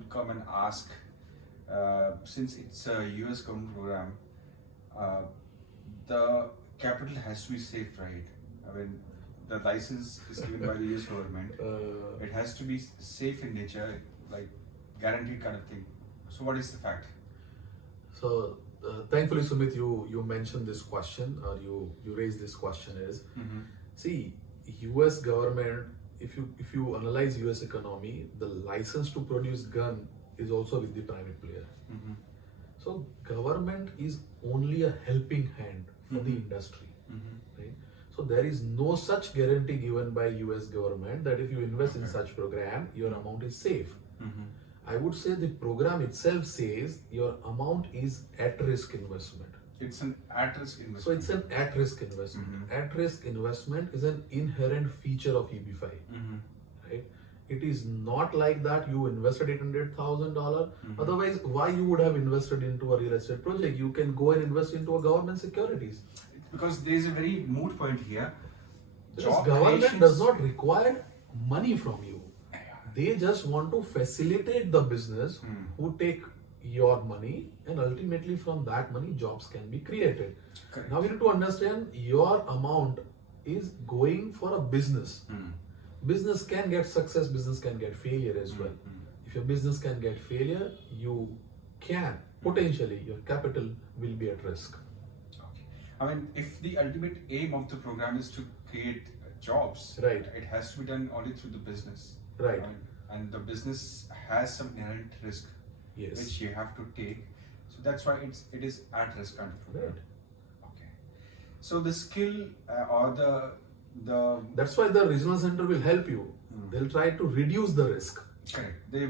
would come and ask, since it's a US government program, the capital has to be safe, right? I mean, the license is given by the US government. It has to be safe in nature, like guaranteed kind of thing. So what is the fact? So thankfully, Sumit, you mentioned this question, or you raised this question is, see, US government, if you analyze US economy, the license to produce gun is also with the private player. So government is only a helping hand for the industry, right? So there is no such guarantee given by US government that if you invest in such program, your amount is safe. I would say the program itself says your amount is at-risk investment. It's an at-risk investment. So it's an at-risk investment. At-risk investment is an inherent feature of EB-5, right? It is not like that you invested $800,000. Otherwise, why you would have invested into a real estate project? You can go and invest into a government securities. Because there is a very moot point here. Because government does not require money from you. They just want to facilitate the business who take your money, and ultimately from that money jobs can be created. Correct. Now you need to understand your amount is going for a business. Business can get success, business can get failure as well. If your business can get failure, you can potentially, your capital will be at risk. Okay. I mean, if the ultimate aim of the program is to create jobs, right, it has to be done only through the business. Right. And the business has some inherent risk, yes, which you have to take. So that's why it is at risk kind of program. Right. Okay. So the skill or the that's why the regional center will help you. They'll try to reduce the risk. Correct. They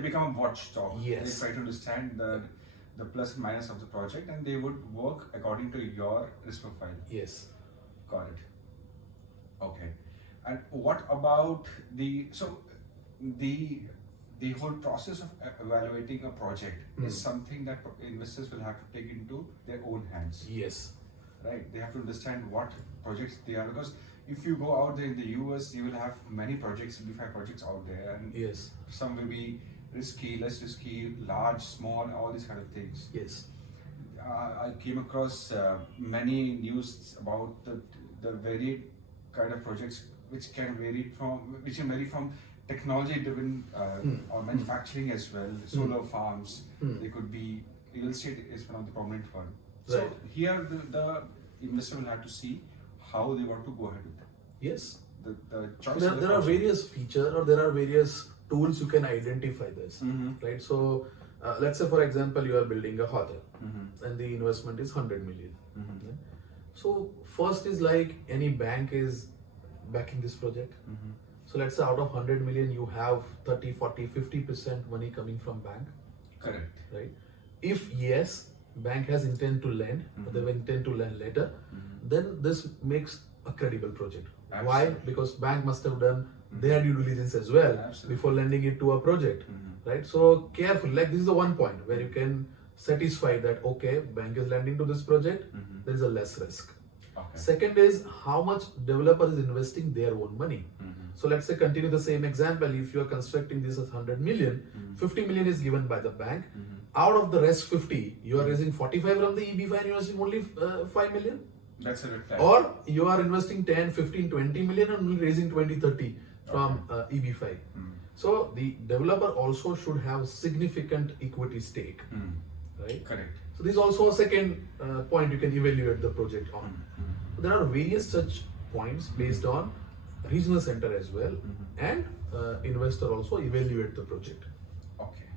become a watchdog. Yes. They try to understand the plus and minus of the project, and they would work according to your risk profile. Yes. Got it. Okay. And what about the whole process of evaluating a project is something that investors will have to take into their own hands. Yes. Right. They have to understand what projects they are, because if you go out there in the US, you will have many projects, EB-5 projects out there, and yes, some will be risky, less risky, large, small, all these kind of things. Yes. I came across many news about the varied kind of projects which can vary from technology-driven or manufacturing as well. Solar farms, they could be. Real estate is one of the prominent one. So Right. here the investor will have to see how they want to go ahead with it. Yes. The choice. There are various features, or there are various tools you can identify this, right? So let's say, for example, you are building a hotel and the investment is 100 million. Right? So first is like any bank is backing this project. So let's say out of 100 million, you have 30, 40, 50% money coming from bank. Correct. Right? If yes, bank has intent to lend, but they will intend to lend later, then this makes a credible project. Absolutely. Why? Because bank must have done their due diligence as well. Absolutely. Before lending it to a project, right? So careful, like this is the one point where you can satisfy that, okay, bank is lending to this project, there is a less risk. Okay. Second is how much developer is investing their own money. So let's say continue the same example. If you are constructing this as 100 million, 50 million is given by the bank. Out of the rest 50, you are raising 45 from the EB-5 and investing only 5 million. That's a red flag. Or you are investing 10, 15, 20 million and only raising 20, 30 from EB-5. So the developer also should have significant equity stake, right? Correct. So this is also a second point you can evaluate the project on. There are various such points based on regional center as well, and investor also evaluate the project. Okay,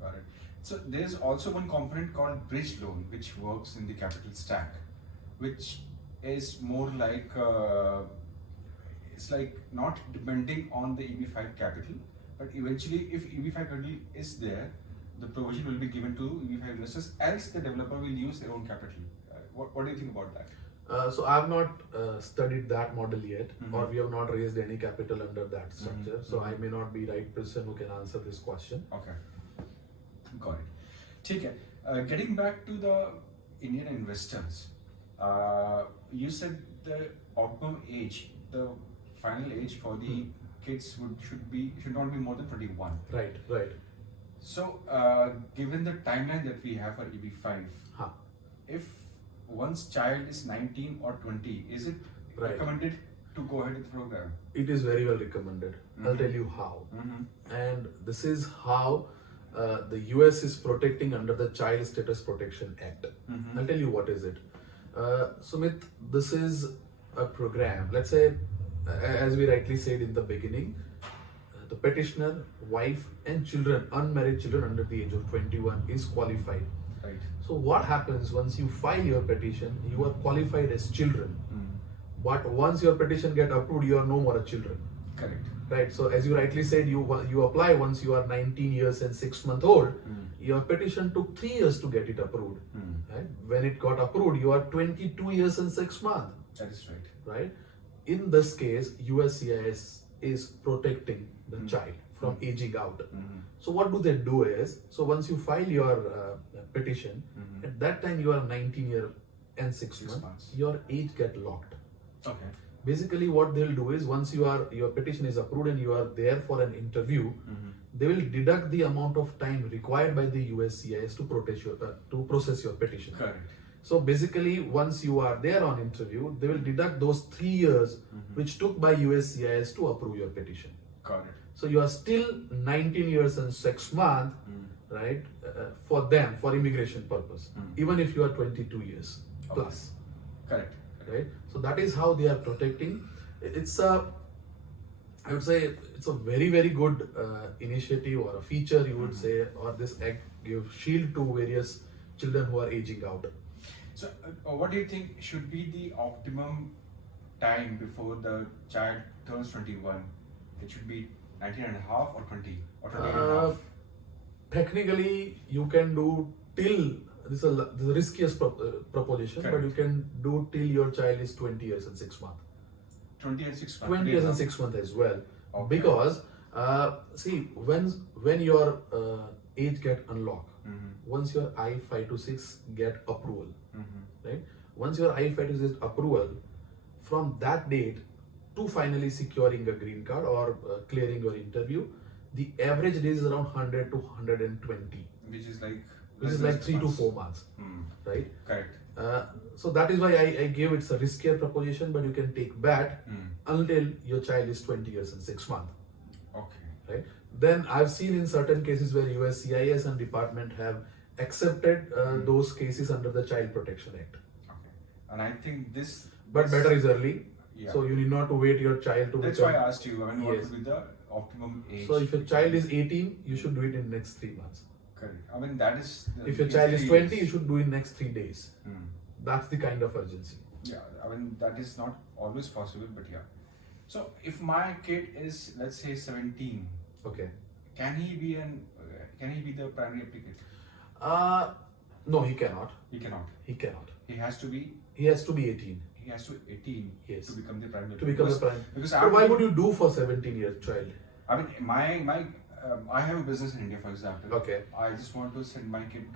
got it. So there's also one component called bridge loan, which works in the capital stack, which is more like it's like not depending on the EB-5 capital, but eventually if EB-5 capital is there, the provision will be given to EB-5 investors, else the developer will use their own capital. What do you think about that? So I have not studied that model yet, or we have not raised any capital under that structure. So I may not be right person who can answer this question. Okay, got it. Take it. Getting back to the Indian investors, you said the optimum age, the final age for the kids should not be more than 21. Right, right. So, given the timeline that we have for EB-5, Huh. if one's child is 19 or 20, is it Right. recommended to go ahead with the program? It is very well recommended. I'll tell you how. And this is how the US is protecting under the Child Status Protection Act. I'll tell you what is it. Sumit, this is a program. Let's say, as we rightly said in the beginning, the petitioner, wife, and children, unmarried children under the age of 21, is qualified. Right. So what happens once you file your petition? You are qualified as children. But once your petition get approved, you are no more a children. Correct. Right. So as you rightly said, you apply once you are 19 years and 6 months old. Your petition took 3 years to get it approved. Right. When it got approved, you are 22 years and 6 months. That is right. Right. In this case, USCIS is protecting the child from aging out. So what do they do is, so once you file your petition, at that time you are 19 years and 6 months, your age get locked. Okay. Basically what they'll do is, once your petition is approved and you are there for an interview, they will deduct the amount of time required by the USCIS to process your petition. Correct. So basically, once you are there on interview, they will deduct those 3 years which took by USCIS to approve your petition. Got it. So you are still 19 years and 6 months, right? For them, for immigration purpose, even if you are 22 years plus. Correct. Right? So that is how they are protecting. It's I would say it's a very, very good initiative or a feature, you would say, or this act gives shield to various children who are aging out. So, what do you think should be the optimum time before the child turns 21? It should be 19 and a half or 20 or 20 and a half? Technically, you can do till, this is the riskiest proposition, but you can do till your child is 20 years and 6 months. 20 and 6 months. 20 years and 6 months as well. Okay. Because, see, when your age get unlocked, once your I-5 to 6 get approval, right? Once your I-5 to 6 approval, from that date to finally securing a green card or clearing your interview, the average days is around 100 to 120. Which is like? Which is like 3 to 4 months, right? Correct. So that is why I gave it's a riskier proposition, but you can take back until your child is 20 years and 6 months. Okay. Right? Then I've seen in certain cases where USCIS and department have accepted those cases under the Child Protection Act. Okay. And I think this. But better is early. Yeah. So you need not to wait your child to That's become. why I asked you. I mean, what would be the optimum age? So if your child is 18, you should do it in next 3 months. Correct. I mean, that is. If your child is 20, you should do it next 3 days. That's the kind of urgency. Yeah, I mean, that is not always possible, but yeah. So if my kid is, let's say, 17, Okay. can he be the primary applicant? No, he cannot. He cannot. He cannot. He has to be. He has to be 18. He has to 18 Yes. to become the primary. To become the prime. Because But why would you do for 17-year child? I mean, I have a business in India, for example. Okay. I just want to send my kid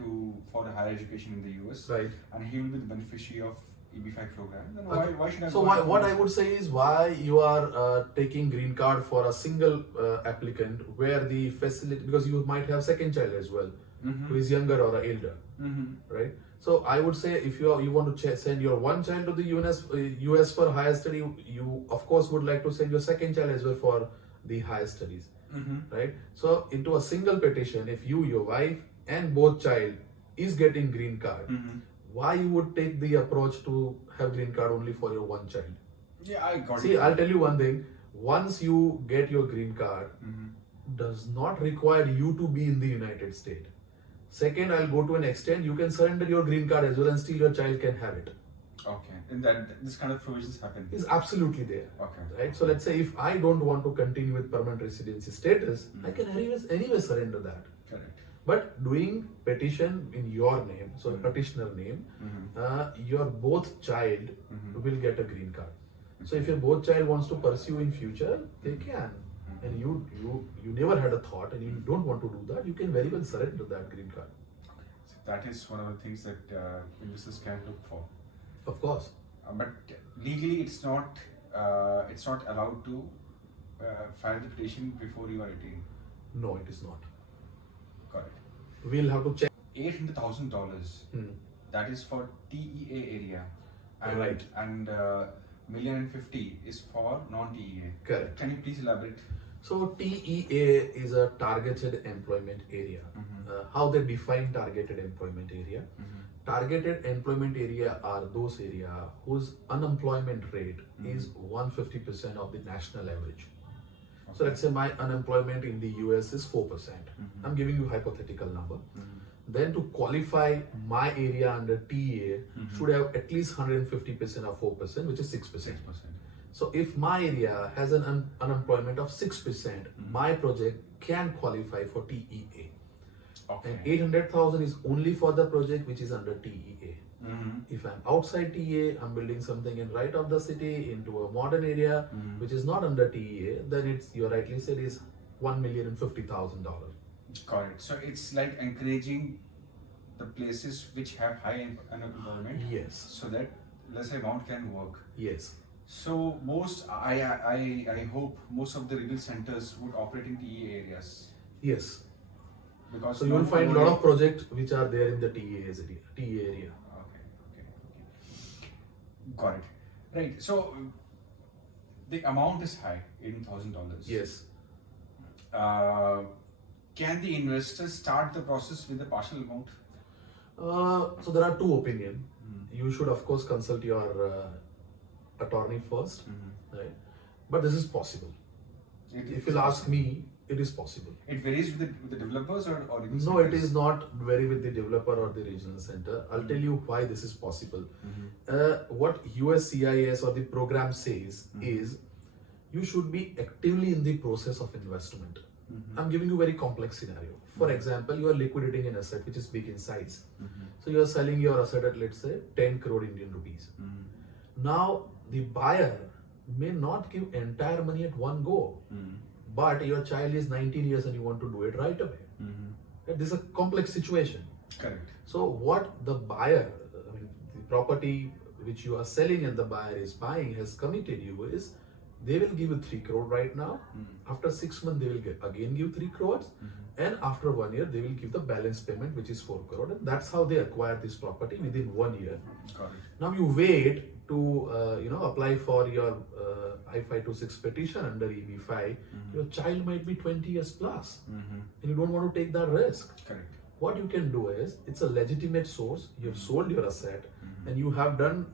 for a higher education in the US. Right. And he will be the beneficiary of EB-5 program. Then why should I? So what I would say is, why you are taking green card for a single applicant, where the facility, because you might have second child as well, who is younger or elder, right? So I would say, if you want to send your one child to the US for higher study, you of course would like to send your second child as well for the higher studies, right? So into a single petition, if you, your wife, and both child is getting green card, why you would take the approach to have green card only for your one child? Yeah, I got it. See, I'll tell you one thing. Once you get your green card, does not require you to be in the United States. Second, I'll go to an extent, you can surrender your green card as well and still your child can have it. Okay. And that this kind of provisions happen. It's absolutely there. Okay. Right? So let's say if I don't want to continue with permanent residency status, I can anyway surrender that. Correct. But doing petition in your name, so petitioner name, your both child will get a green card. So if your both child wants to pursue in future, they can. And you never had a thought and you don't want to do that, you can very well surrender that green card. So that is one of the things that investors can look for. Of course. But legally, it's not allowed to file the petition before you are 18. No, it is not. got it. We'll have to check. $800,000. That is for TEA area, and Right. and $1,050,000 is for non-TEA. Correct. Can you please elaborate? So TEA is a targeted employment area. How they define targeted employment area? Targeted employment area are those area whose unemployment rate is 150% of the national average. So let's say my unemployment in the US is 4%. I'm giving you hypothetical number. Then to qualify my area under TEA should have at least 150% of 4%, which is 6%. So if my area has an unemployment of 6%, my project can qualify for TEA. Okay. And 800,000 is only for the project which is under TEA. If I'm outside TEA, I'm building something in right of the city into a modern area which is not under TEA, then it's, you rightly said, is $1,050,000. Got it. So it's like encouraging the places which have high unemployment. Yes. So that lesser amount can work. Yes. So I hope most of the regional centers would operate in TEA areas. Yes. Because So you will find a lot of projects which are there in the TEA area. Okay. Got it. Right. So the amount is high, $18,000. Yes. Can the investor start the process with a partial amount? So there are two opinions. You should of course consult your attorney first, right? But this is possible. If you'll ask me, it is possible. It varies with the developers or No, it is not vary with the developer or the regional center. I'll tell you why this is possible. What USCIS or the program says is you should be actively in the process of investment. I'm giving you a very complex scenario. For example, you are liquidating an asset which is big in size. So you are selling your asset at, let's say, 10 crore Indian rupees. Now the buyer may not give entire money at one go, but your child is 19 years and you want to do it right away. This is a complex situation. Correct. So what the buyer, the property which you are selling and the buyer is buying has committed you is, they will give you 3 crore right now. After 6 months, they will again give 3 crores. And after 1 year, they will give the balance payment, which is 4 crore. And that's how they acquire this property within 1 year. Got it. Now you wait to apply for your I-526 petition under EB-5. Your child might be 20 years plus, and you don't want to take that risk. Correct. What you can do is, it's a legitimate source. You've sold your asset, and you have done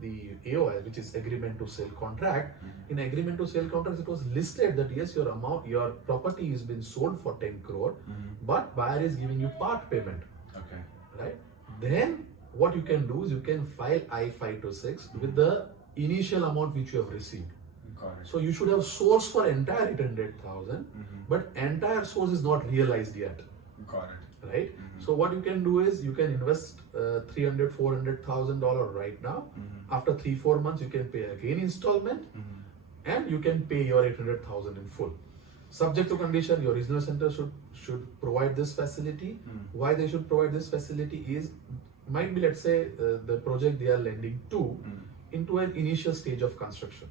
the AOI, which is agreement to sell contract. In agreement to sell contract, it was listed that yes, your property has been sold for 10 crore, but buyer is giving you part payment. Okay. Right? Then what you can do is you can file I-526 with the initial amount which you have received. Got it. So you should have source for entire 800,000, but entire source is not realized yet. Got it. Right? So what you can do is you can invest $300,000-$400,000 right now. After 3-4 months, you can pay again installment, and you can pay your 800,000 in full. Subject to condition, your regional center should provide this facility. Why they should provide this facility is, might be, let's say, the project they are lending to into an initial stage of construction.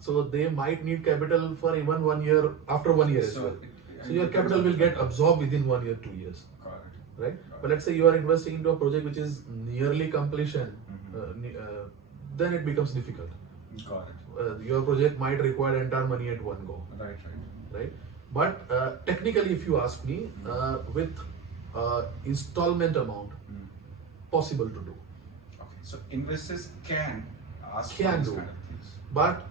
So they might need capital for even 1 year, after 1 year as well. So your capital will get absorbed within 1 year, 2 years. Got it. Right? But let's say you are investing into a project which is nearly completion, then it becomes difficult. Got it. Your project might require entire money at one go. Right? But technically, if you ask me, with installment amount, possible to do. Okay. So investors can ask Can for this do. kind of things. But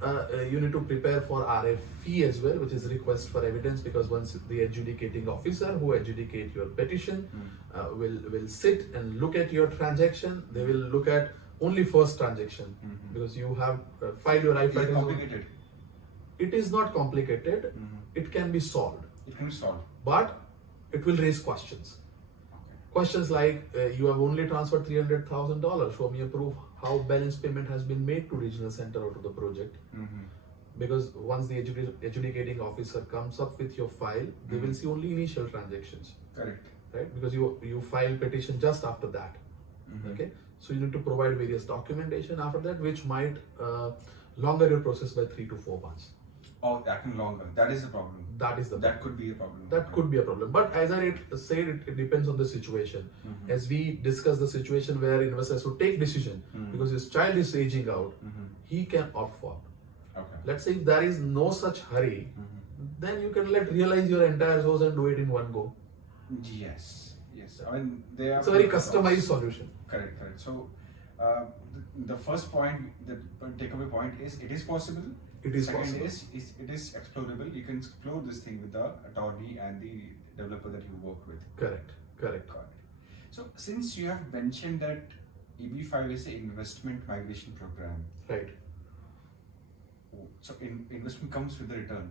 you need to prepare for RFE as well, which is request for evidence, because once the adjudicating officer who adjudicate your petition will sit and look at your transaction, they will look at only first transaction, because you have filed your Is it I-5. complicated? It is not complicated. It can be solved, It can be solved. but it will raise questions. Okay. Questions like, you have only transferred $300,000. Show me a proof how balance payment has been made to regional center or to the project. Because once the adjudicating officer comes up with your file, they will see only initial transactions. Correct. Right? Because you file petition just after that. Okay. So you need to provide various documentation after that, which might longer your process by 3 to 4 months. Oh, that can longer. That is the problem. That is the That could be a problem. that could be a problem. But as I said, it depends on the situation. As we discuss the situation where investors who take decision because his child is aging out, he can opt for. Okay. Let's say if there is no such hurry, then you can realize your entire house and do it in one go. Yes. Yes. I mean, they are. It's a very customized solution. Correct. Correct. So, the first point, the takeaway point is it is possible. It is Second possible. is it is explorable. You can explore this thing with the attorney and the developer that you work with. Correct. Correct. Got it. So, since you have mentioned that EB-5 is an investment migration program, Right. so investment comes with a return.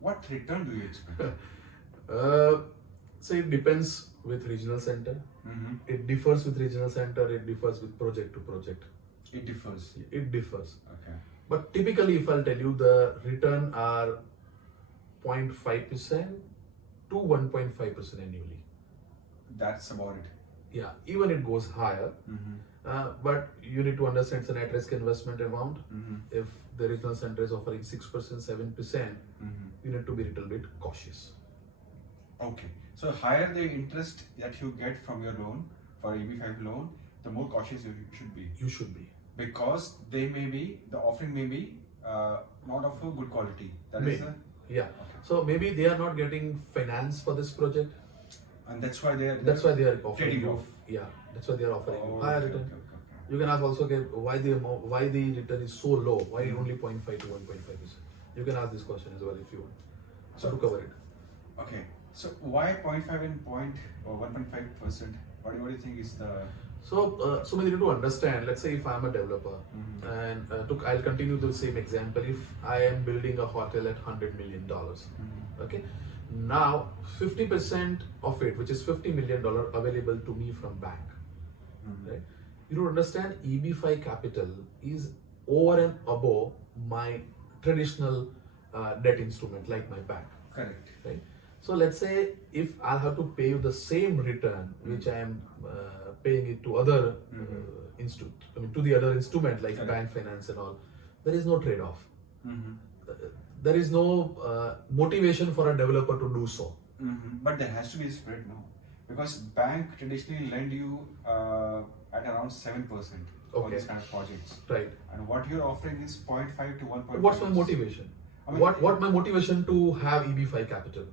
What return do you expect? So it depends with regional center. It differs with regional center. It differs with project to project. It differs. It differs. Okay. But typically, if I'll tell you, the return are 0.5% to 1.5% annually. That's about it. Yeah, even it goes higher. But you need to understand it's a net risk investment amount. If the regional center is offering 6%, 7%, you need to be a little bit cautious. Okay. So higher the interest that you get from your loan for EB-5 loan, the more cautious you should be. You should be. Because the offering may be not of a good quality. That is Maybe. Yeah. So maybe they are not getting finance for this project. and that's why they are. That's why they are offering Trading you. off. Yeah, that's why they are offering you Oh, higher okay, return. okay. You can ask also, okay, why the return is so low? Why only 0.5 to 1.5%? You can ask this question as well if you want. So to cover it. Okay. So why 0.5 and 1.5%? What do you think is the? So we need to understand. Let's say if I'm a developer, and I'll continue the same example. If I am building a hotel at $100 million, okay, now 50% of it, which is $50 million, available to me from bank, right? You don't understand. EB-5 capital is over and above my traditional debt instrument, like my bank, Correct. right? So let's say if I'll have to pay you the same return, which I am paying it to other to the other instrument like bank finance and all, there is no trade-off. There is no motivation for a developer to do so. But there has to be a spread, no? Because bank traditionally lend you at around 7% for Okay. this kind of projects. Right. And what you're offering is 0.5 to 1.5. What's my motivation? I mean, what my motivation to have EB-5 capital?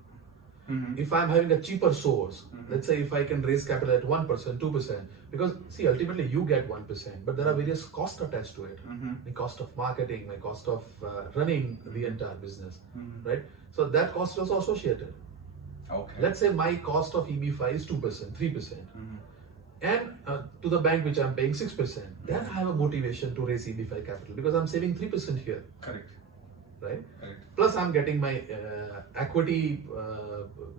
If I'm having a cheaper source, let's say if I can raise capital at 1%, 2%, because see, ultimately you get 1%, but there are various costs attached to it. The cost of marketing, the cost of running the entire business, right? So that cost is also associated. Okay. Let's say my cost of EB-5 is 2%, 3%, and to the bank which I'm paying 6%, then I have a motivation to raise EB-5 capital because I'm saving 3% here, Correct. right? Correct. Plus I'm getting my equity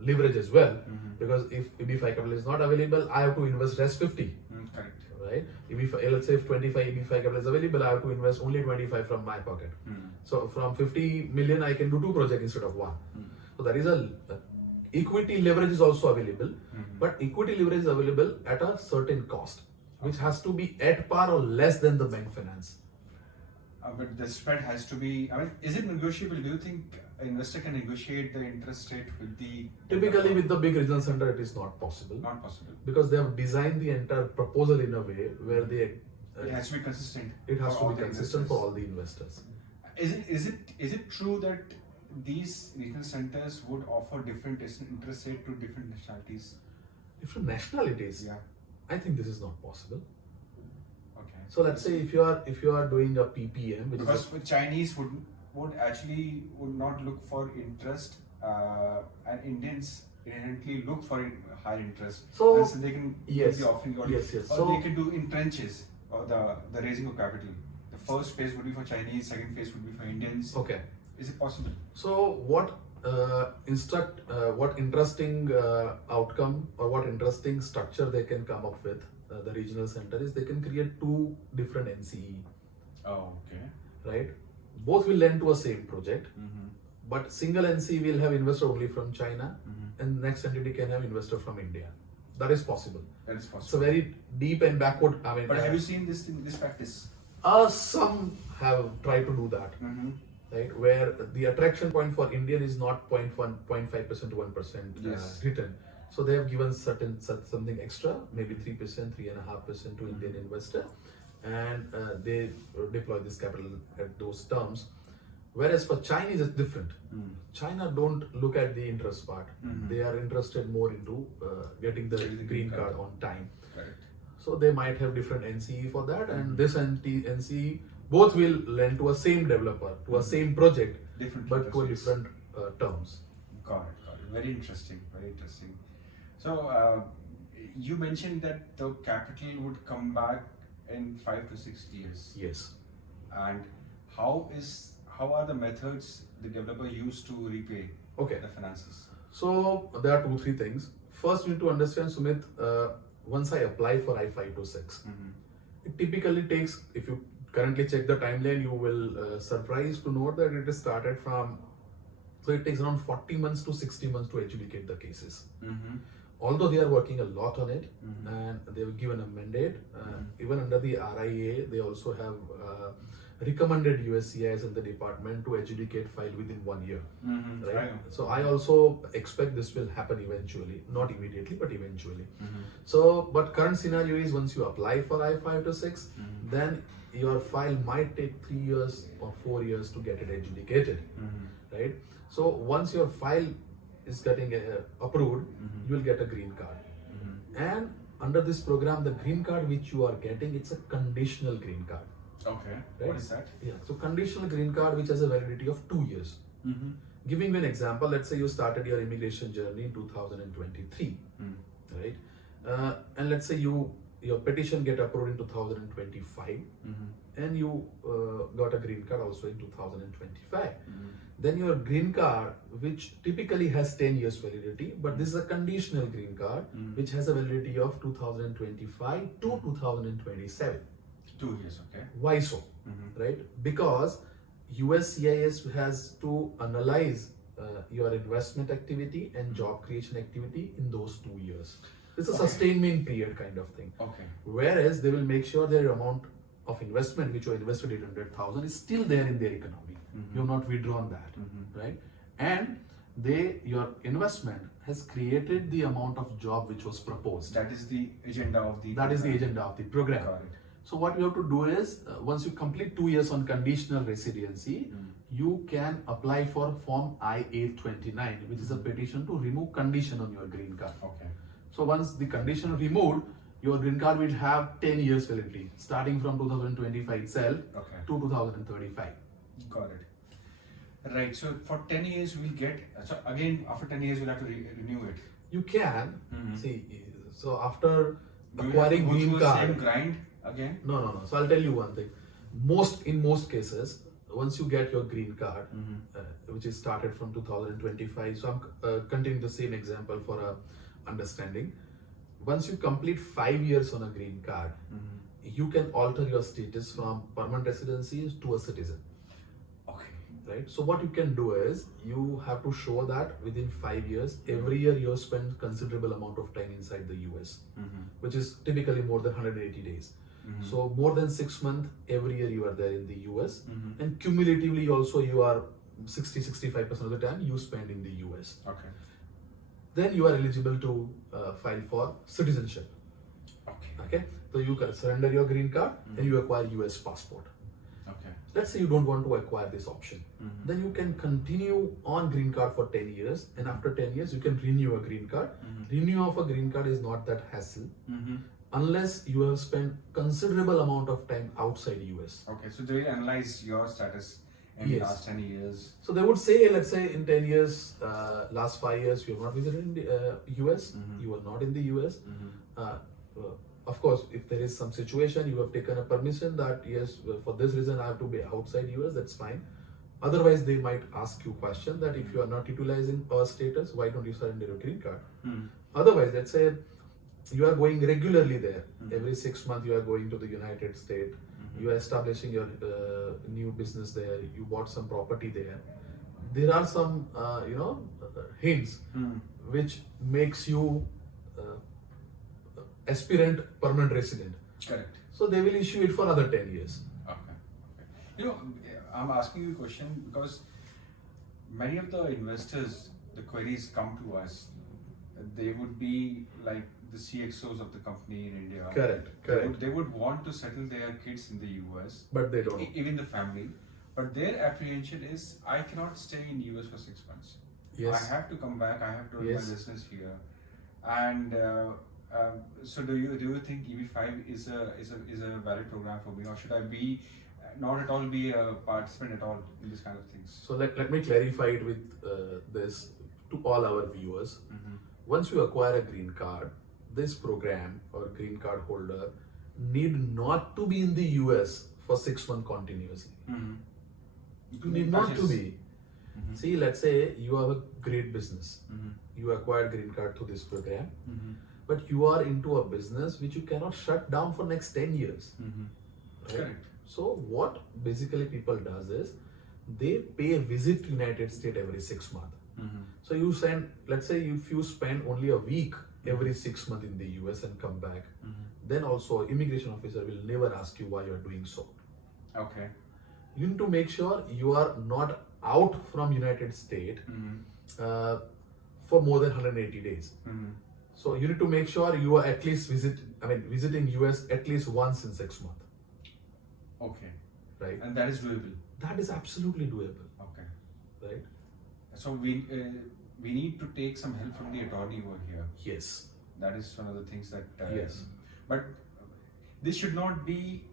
leverage as well, because if EB-5 capital is not available, I have to invest rest 50, Correct. right? EB-5, let's say if 25 EB-5 capital is available, I have to invest only 25 from my pocket. So from 50 million, I can do 2 projects instead of 1. So there is a equity leverage is also available, but equity leverage is available at a certain cost, which has to be at par or less than the bank finance. But the spread has to be, I mean, is it negotiable? Do you think an investor can negotiate the interest rate with the... Typically with the big regional center, it is not possible. Not possible. Because they have designed the entire proposal in a way where they... It has to be consistent. It has for to all be the consistent investors. for all the investors. Is it true that these regional centers would offer different interest rate to different nationalities? Different nationalities? Yeah. I think this is not possible. Okay. So let's say if you are doing a PPM, which Because is for Chinese would not look for interest, and Indians inherently look for higher interest. So, and so they can yes, the offering or, yes. or So they can do in trenches or the raising of capital. The first phase would be for Chinese, second phase would be for Indians. okay. Is it possible? So what interesting outcome or what interesting structure they can come up with, the regional center, is they can create 2 different NCE, Oh, okay. right? Both will lend to a same project, but single NCE will have investor only from China, and next entity can have investor from India. That is possible. That is It's a possible. very deep and backward. I mean, But have you seen this practice? some have tried to do that. right? Where the attraction point for Indian is not 0.1, 0.5% to 1% Yes. return. So they have given something extra, maybe 3%, 3.5% to Indian investor, and they deploy this capital at those terms. Whereas for Chinese, it's different. China don't look at the interest part. They are interested more into getting the green card on time. Correct. So they might have different NCE for that, and this NCE both will lend to a same developer, to a same project, but to a different terms. Got it. Very interesting. Very interesting. So you mentioned that the capital would come back in 5 to 6 years. Yes. And how are the methods the developer used to repay the finances? So there are 2-3 things. First, you need to understand, Sumit, once I apply for I-526, it typically takes, if you currently check the timeline, you will surprised to note that it is started from, so it takes around 40 months to 60 months to adjudicate the cases. Although they are working a lot on it, and they were given a mandate, even under the RIA, they also have recommended USCIS in the department to adjudicate file within 1 year. Right? So I also expect this will happen eventually, not immediately, but eventually. So, but current scenario is once you apply for I-526, then your file might take 3 years or 4 years to get it adjudicated. Right? So once your file is getting approved, you will get a green card. And under this program, the green card which you are getting, it's a conditional green card. Okay. Right? What is that? Yeah. So conditional green card which has a validity of 2 years. Giving you an example, let's say you started your immigration journey in 2023, right? And let's say your petition get approved in 2025, and you got a green card also in 2025. Then your green card, which typically has 10 years validity, but this is a conditional green card, which has a validity of 2025 to 2027. 2 years, okay. Why so? Right? Because USCIS has to analyze your investment activity and job creation activity in those 2 years. It's a sustainment period kind of thing. Okay. Whereas they will make sure their amount of investment which you invested 800,000 is still there in their economy. You have not withdrawn that, right? And your investment has created the amount of job which was proposed. That is the agenda of the That is the agenda of the program. Got it. So what you have to do is, once you complete 2 years on conditional residency, you can apply for Form I-829, which is a petition to remove condition on your green card. Okay. So once the condition removed, your green card will have 10 years validity, starting from 2025 itself to 2035. Got it. Right. So for 10 years we'll get. So again, after 10 years we'll have to renew it. You can see. So after Do acquiring you have to green go through the card, same grind again? No. So I'll tell you one thing. In most cases, once you get your green card, which is started from 2025. So I'm continuing the same example for understanding. Once you complete 5 years on a green card, you can alter your status from permanent residency to a citizen. Okay. Right? So what you can do is, you have to show that within 5 years, every year you have spent considerable amount of time inside the US, which is typically more than 180 days. So more than 6 months, every year you are there in the US, and cumulatively also you are 60-65% of the time you spend in the US. Okay. Then you are eligible to file for citizenship. Okay. So you can surrender your green card and you acquire US passport. Okay. Let's say you don't want to acquire this option. Then you can continue on green card for 10 years, and after 10 years you can renew a green card. Renew of a green card is not that hassle unless you have spent considerable amount of time outside US. Okay. So they analyze your status in the last 10 years. So they would say, let's say in 10 years, last 5 years you have not visited in the US, you are not in the US. Of course, if there is some situation, you have taken a permission that yes, for this reason I have to be outside US, that's fine. Otherwise, they might ask you question that if you are not utilizing our status, why don't you surrender your green card? Otherwise, let's say you are going regularly there. Every 6 months you are going to the United States. You are establishing your new business there. You bought some property there. There are some, hints which makes you aspirant permanent resident. Correct. So they will issue it for another 10 years. Okay. I'm asking you a question because many of the investors, the queries come to us. They would be like the CXOs of the company in India. Correct. They would want to settle their kids in the US, But they don't. even the family. But their apprehension is, I cannot stay in US for 6 months. Yes. I have to come back. I have to run Yes. my business here. And so, do you think EB-5 is a valid program for me, or should I be not at all be a participant at all in this kind of things? So let me clarify it with this to all our viewers. Mm-hmm. Once you acquire a green card, this program or green card holder need not to be in the US for 6 months continuously. Mm-hmm. You need not to be. Mm-hmm. See, let's say you have a great business. Mm-hmm. You acquired green card through this program, Mm-hmm. but you are into a business which you cannot shut down for next 10 years. Mm-hmm. Right? Correct. So what basically people does is they pay a visit to United States every 6 months. Mm-hmm. So you send, let's say if you spend only a week every 6 months in the US and come back, Mm-hmm. then also immigration officer will never ask you why you are doing so. Okay. You need to make sure you are not out from United States Mm-hmm. for more than 180 days. Mm-hmm. So you need to make sure you are at least visiting US at least once in 6 months, Okay. right? And that is doable. That is absolutely doable, Okay. right? So we need to take some help from the attorney over here. Yes. That is one of the things that. Yes. But this should not be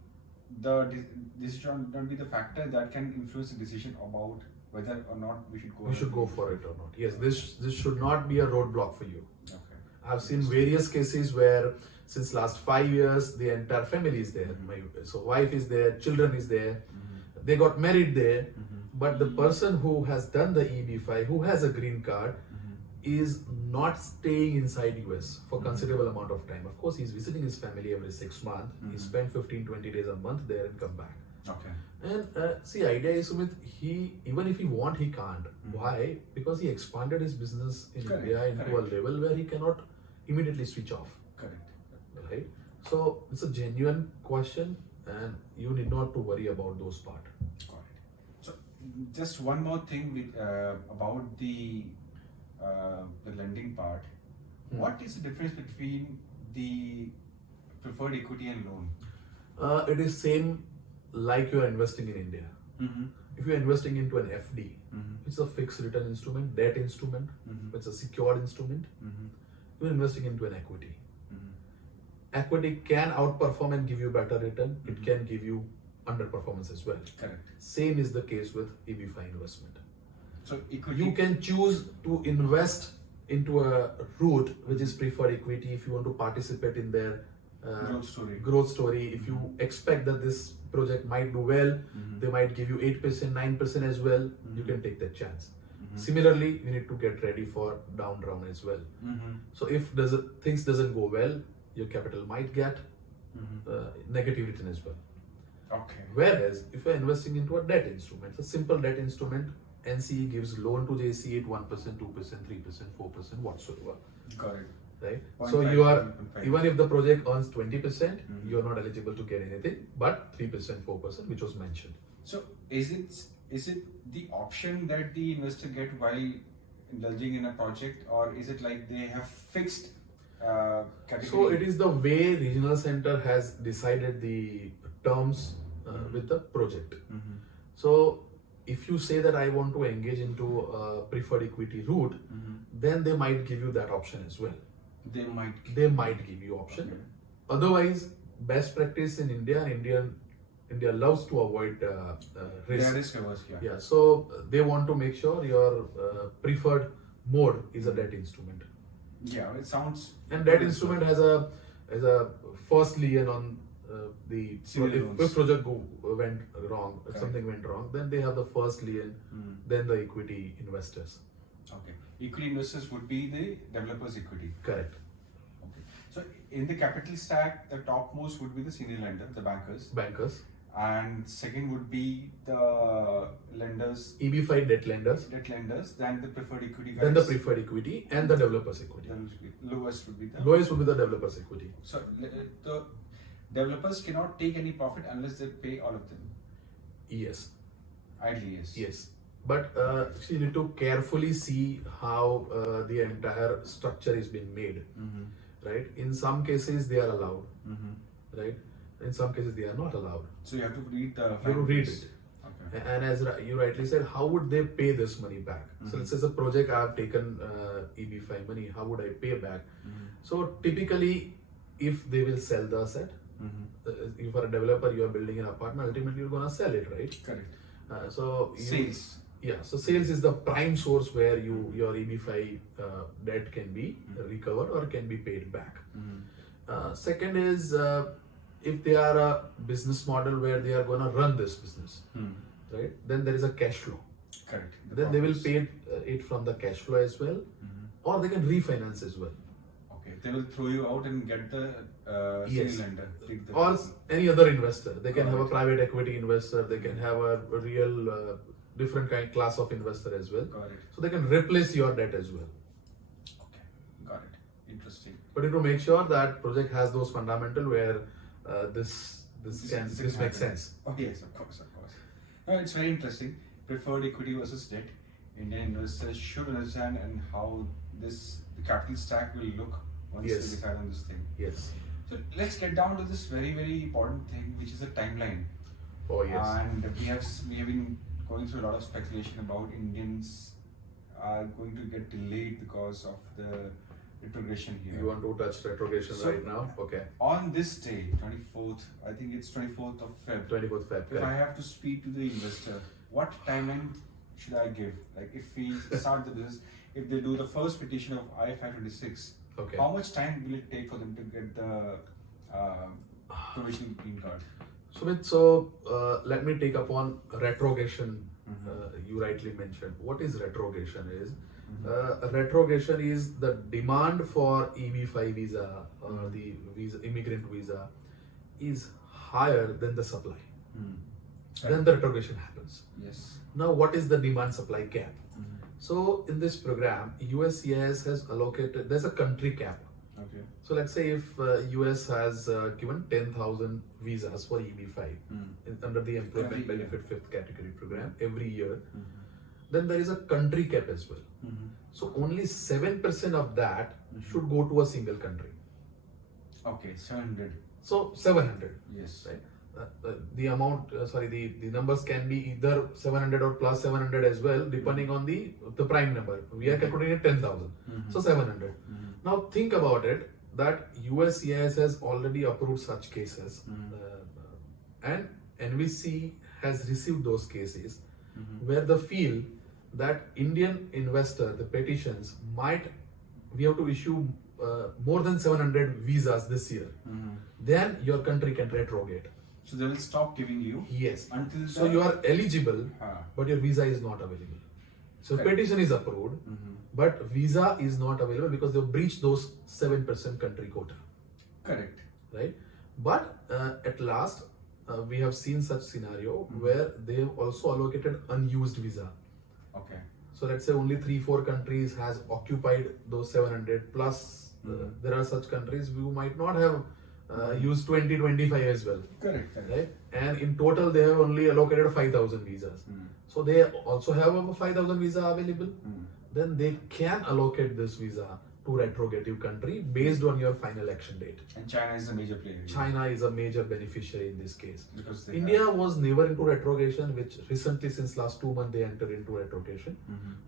this should not be the factor that can influence the decision about whether or not we should go. We should go for it or not. Yes, this should not be a roadblock for you. Okay. I've seen various cases where since last 5 years the entire family is there. So wife is there, children is there. Mm-hmm. They got married there, Mm-hmm. but the person who has done the EB-5, who has a green card, Mm-hmm. is not staying inside US for considerable amount of time. Of course, he's visiting his family every 6 months. He Mhm. spent 15-20 days a month there and come back. Okay. And see, idea is Sumit, even if he want, he can't. Mhm. Why? Because he expanded his business in Correct, India into correct. a level where he cannot immediately switch off. Correct. Right? So it's a genuine question, and you need not to worry about those part. Got it. So just one more thing with about the lending part. Hmm. What is the difference between the preferred equity and loan? It is same like you are investing in India. Mm-hmm. If you are investing into an FD, Mm-hmm. it's a fixed return instrument, debt instrument, Mm-hmm. it's a secured instrument. Mm-hmm. You're investing into an equity. Mm-hmm. Equity can outperform and give you better return. It Mhm. can give you underperformance as well. Correct. Same is the case with EB-5 investment. So equity. You can choose to invest into a route which is preferred equity if you want to participate in their growth story. growth story. If you expect that this project might do well, Mhm. they might give you 8%, 9% as well. You Mhm. can take that chance. Mhm. Similarly, you need to get ready for down round as well. Mm-hmm. So if things doesn't go well, your capital might get Mm-hmm. negative return as well. Okay. Whereas if you're investing into a debt instrument, it's a simple debt instrument. NCE gives loan to JC at 1%, 2%, 3%, 4%, whatsoever. Got it. Right? 0.5, So you are 1.5. even if the project earns 20%, Mhm. you are not eligible to get anything but 3%, 4%, which was mentioned. So is it the option that the investor get while indulging in a project, or is it like they have fixed category? So it is the way regional center has decided the terms with the project. Mm-hmm. So if you say that I want to engage into a preferred equity route, Mm-hmm. then they might give you that option as well. They might. They might give you option. Okay. Otherwise, best practice in India, India loves to avoid They risk. are risk averse. Yeah. Yeah, so they want to make sure your preferred mode is a debt instrument, Yeah. It sounds. and that instrument has a first lien on the Senior if loans. project went wrong, if Correct. something went wrong, then they have the first lien, Mm. then the equity investors. Okay. Equity investors would be the developer's equity. Correct. Okay. So in the capital stack, the topmost would be the senior lender, the bankers, Bankers, and second would be the lenders, EB-5 debt lenders, debt lenders, then the preferred equity guys. then the preferred equity, and the developers equity. The lowest would be the. Lowest would be the developers equity. So the developers cannot take any profit unless they pay all of them. Yes. Ideally, yes. Yes, but you need to carefully see how the entire structure is being made, right? In some cases they are allowed, right? In some cases they are not allowed. So you have to read the. You have to read findings. it. Okay. And as you rightly said, how would they pay this money back? So let's say it's a project I have taken EB-5 money, how would I pay back? So typically, if they will sell the asset, if for a developer you are building an apartment, ultimately you're gonna sell it, right? Correct. Sales. Yeah, so sales is the prime source where your EB-5 debt can be recovered or can be paid back. Second is if they are a business model where they are going to run this business, right? Then there is a cash flow. Correct. Then they will pay it from the cash flow as well, or they can refinance as well. Okay, they will throw you out and get the Yes. single lender. Take the Or any other investor. They can have a Correct. private equity investor. They can have a real different class of investor as well. Got it. So they can replace your debt as well. Okay, got it. Interesting. But you need to make sure that project has those fundamental where this can makes happen. sense. Oh yes, of course, of course. No, it's very interesting. Preferred equity versus debt. Indian investors should understand and how the capital stack will look once Yes. they decide on this thing. Yes. So let's get down to this very, very important thing, which is a timeline. Oh yes. And we have been going through a lot of speculation about Indians are going to get delayed because of the retrogression here. You want to touch retrogression So- right now? Okay. On this day, 24th, I think it's 24th of Feb. 24th Feb. If I correct. have to speak to the investor, what timeline should I give? Like if we start the business, if they do the first petition of I-526, Okay. how much time will it take for them to get the provisional green card? Sumit, so let me take up on retrogression. You rightly mentioned. What is retrogression is? Retrogression is the demand for EB-5 visa or the immigrant visa is higher than the supply. Then the retrogression happens. Yes. Now, what is the demand supply gap? So in this program, USCIS has allocated, there's a country cap. Okay. So let's say if US has given 10,000 visas for EB-5 under the Every Employment year. Benefit Fifth Category program every year, then there is a country cap as well. So only 7% of that should go to a single country. Okay, 700. So 700, Yes. right? The amount, the numbers can be either 700 or plus 700 as well, depending on the prime number. We are calculating at 10,000, so 700. Now think about it, that USCIS has already approved such cases, and NVC has received those cases where they feel that Indian investor, the petitions we have to issue more than 700 visas this year. Then your country can retrograde. So they will stop giving you Yes. until So you are eligible, Ah. but your visa is not available. So Correct. petition is approved, but visa is not available because they've breached those 7% country quota, Correct. right? But at last, we have seen such scenario where they have also allocated unused visa. Okay. So let's say only 3-4 countries has occupied those 700 plus. There are such countries who might not have used 20-25 as well. Correct. Correct. Right? And in total, they have only allocated 5,000 visas. So they also have over 5,000 visa available. Then they can allocate this visa to retrogative country based on your final action date. And China is a major player. here. China is a major beneficiary in this case. Because they India have- was never into retrogression, which recently, since last 2 months, they entered into retrogression.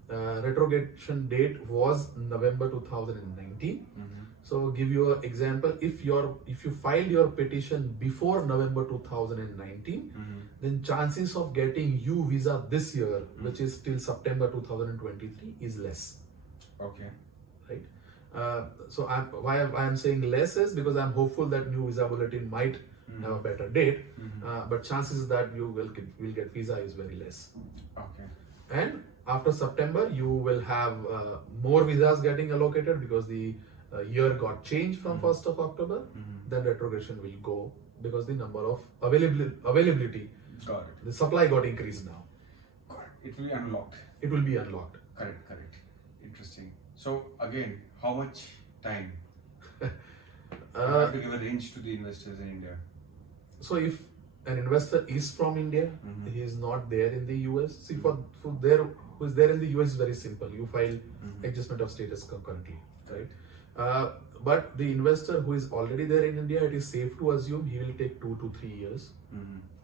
Retrogression date was November 2019. So give you an example, if you filed your petition before November 2019, then chances of getting U visa this year, which is till September 2023, is less, Okay. right? So why I'm saying less is because I'm hopeful that new visa bulletin might have a better date, but chances that you will get visa is very less. Okay. And after September, you will have more visas getting allocated because the year got changed from 1st of October. Then retrogression will go because the number of availability, Got it. the supply got increased now. Got it. It will be unlocked. It will be unlocked. Correct. Correct. Interesting. So again, how much time? I have to give a range to the investors in India. So if an investor is from India, Mhm. he is not there in the US. See, for there who is there in the US is very simple. You file adjustment of status concurrently, right? But the investor who is already there in India, it is safe to assume he will take 2 to 3 years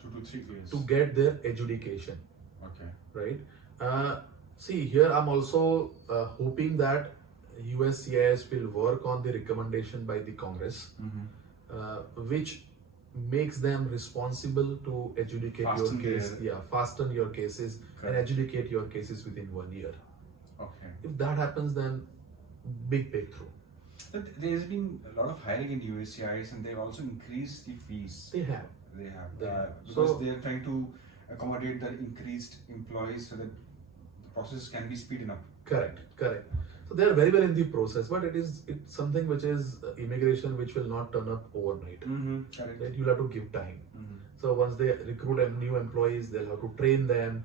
2 to 3 years. to get their adjudication, Okay. right? See, here I'm also hoping that USCIS will work on the recommendation by the Congress, which makes them responsible to adjudicate Fasten your case, their- fasten your cases and Correct. adjudicate your cases within 1 year. Okay. If that happens, then big breakthrough. But there's been a lot of hiring in USCIS and they've also increased the fees. They have. They have. They have. Because So- they're trying to accommodate the increased employees so that the process can be speeded up. Correct. So they are very well in the process, but it's something which is immigration which will not turn up overnight. Correct. Right? You'll have to give time. Mhm. So once they recruit new employees, they'll have to train them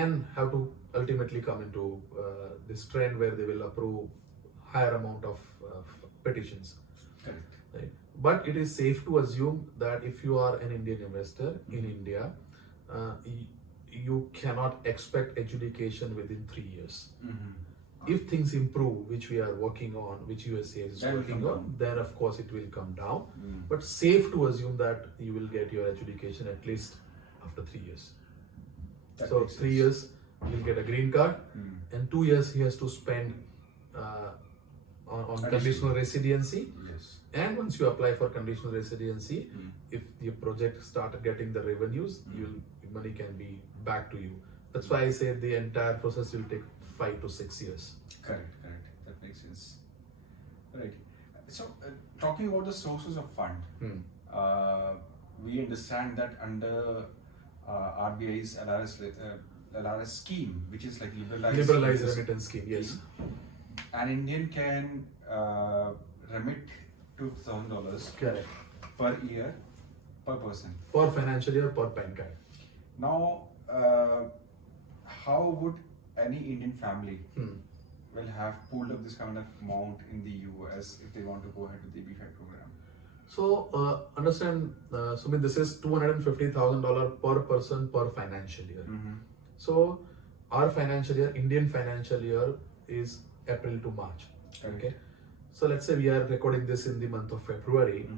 and have to ultimately come into this trend where they will approve higher amount of petitions. Correct. Right? But it is safe to assume that if you are an Indian investor in India, you cannot expect adjudication within 3 years. If things improve, which we are working on, which USCIS is That will working come on, then of course it will come down. Mm. But safe to assume that you will get your adjudication at least after 3 years. That So makes 3 sense. years you'll get a green card, Mm. and 2 years he has to spend on Additional. conditional residency. Yes. And once you apply for conditional residency, Mm. if the project start getting the revenues, money can be back to you. That's why I say the entire process will take 5 to 6 years. Correct. That makes sense. Right. So, talking about the sources of fund, we understand that under RBI's LRS scheme, which is like Liberalized remittance scheme, yes. an Indian can remit $2,000 Correct. per year per person. Per financial year, per PAN card. Now, how would any Indian family will have pooled up this kind of amount in the US if they want to go ahead with the EB-5 program? So, understand, Sumit, this is $250,000 per person per financial year. So, our financial year, Indian financial year, is April to March. Okay. So, let's say we are recording this in the month of February.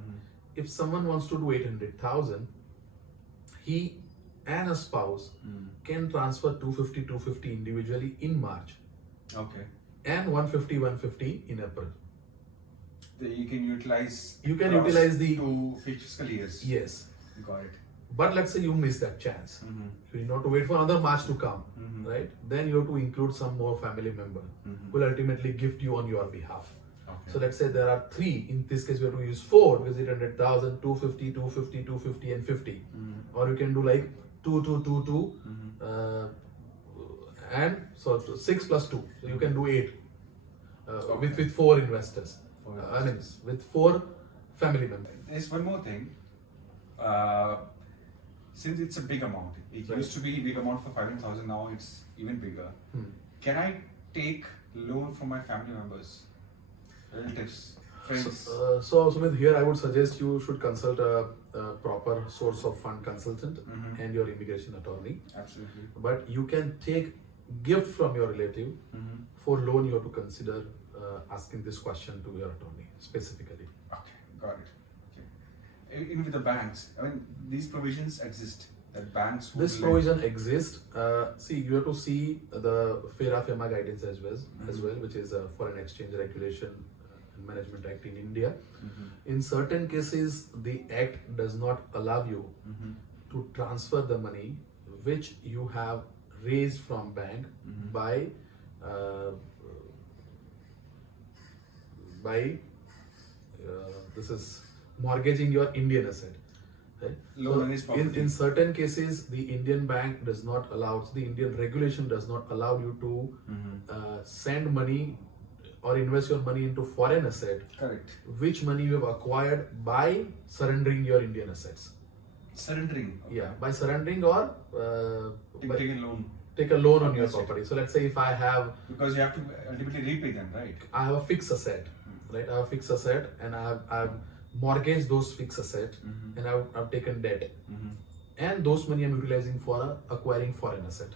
If someone wants to do 800,000, he and a spouse can transfer 250 individually in March Okay. and 150 in April. You can utilize. You can across utilize the- 2 fiscal years. Yes. Got it. But let's say you miss that chance. You need not to wait for another March to come, right? Then you have to include some more family member who will ultimately gift you on your behalf. Okay. So let's say there are 3. In this case, we have to use 4 because 800,000, 250, 250, 250, and 50. Or you can do like 2, 2, 2, 2, and so 6 plus 2. So you can do 8 with 4 investors. I mean, with 4 family members. There's one more thing. Since it's a big amount, it Right. used to be a big amount for 500,000. Now it's even bigger. Can I take loan from my family members, relatives, friends? So Sumit, here I would suggest you should consult a proper source of fund consultant and your immigration attorney. Absolutely. But you can take gift from your relative. For loan, you have to consider asking this question to your attorney specifically. Okay, got it. Okay. Even with the banks, I mean, these provisions exist that banks. would This lend- provision exists. See, you have to see the FEMA guidance as well, which is a Foreign Exchange Regulation and Management Act in India. In certain cases, the act does not allow you to transfer the money which you have raised from bank by this is mortgaging your Indian asset. Right? Loan So against property. in certain cases, the Indian bank does not allow, the Indian regulation does not allow you to send money or invest your money into foreign asset, Correct. which money you have acquired by surrendering your Indian assets. Surrendering. Okay. Yeah, by surrendering or Taking a loan. take a loan on your Yes. property. So let's say if I have Because you have to ultimately repay them, right? a fixed asset, right? I have a fixed asset and I've mortgaged those fixed asset and I've taken debt. and those money I'm utilizing for acquiring foreign asset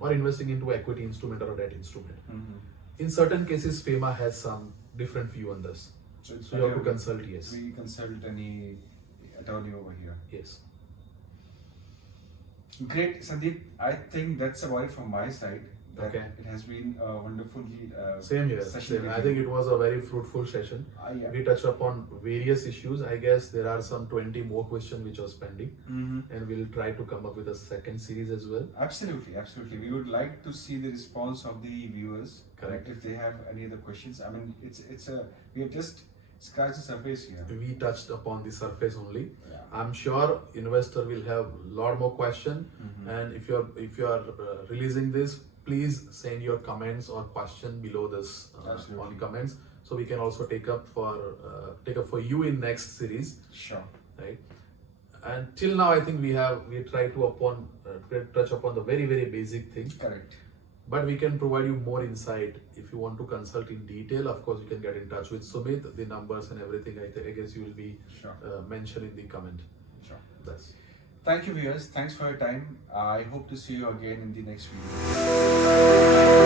or investing into equity instrument or a debt instrument. In certain cases, FEMA has some different view on this. So So you have to consult, yes. We consult any attorney over here. Yes. Great, Sandeep. I think that's about it from my side. That Okay. It has been a wonderful Same here. session. Same. with I you. think it was a very fruitful session. Yeah. We touched upon various issues. I guess there are some 20 more questions which was pending, and we'll try to come up with a second series as well. Absolutely, absolutely. We would like to see the response of the viewers. Correct. If they have any other questions. I mean, we have just scratched the surface here. We touched upon the surface only. Yeah. I'm sure investor will have a lot more question, and if you are releasing this, please send your comments or question below this on comments, so we can also take up for you in next series. Sure. Right. And till now, I think we tried to touch upon the very basic things. Correct. But we can provide you more insight. If you want to consult in detail, of course, you can get in touch with Sumit. The numbers and everything, I guess you will be mentioned in the comment. Sure. That's. Thank you, viewers. Thanks for your time. I hope to see you again in the next video.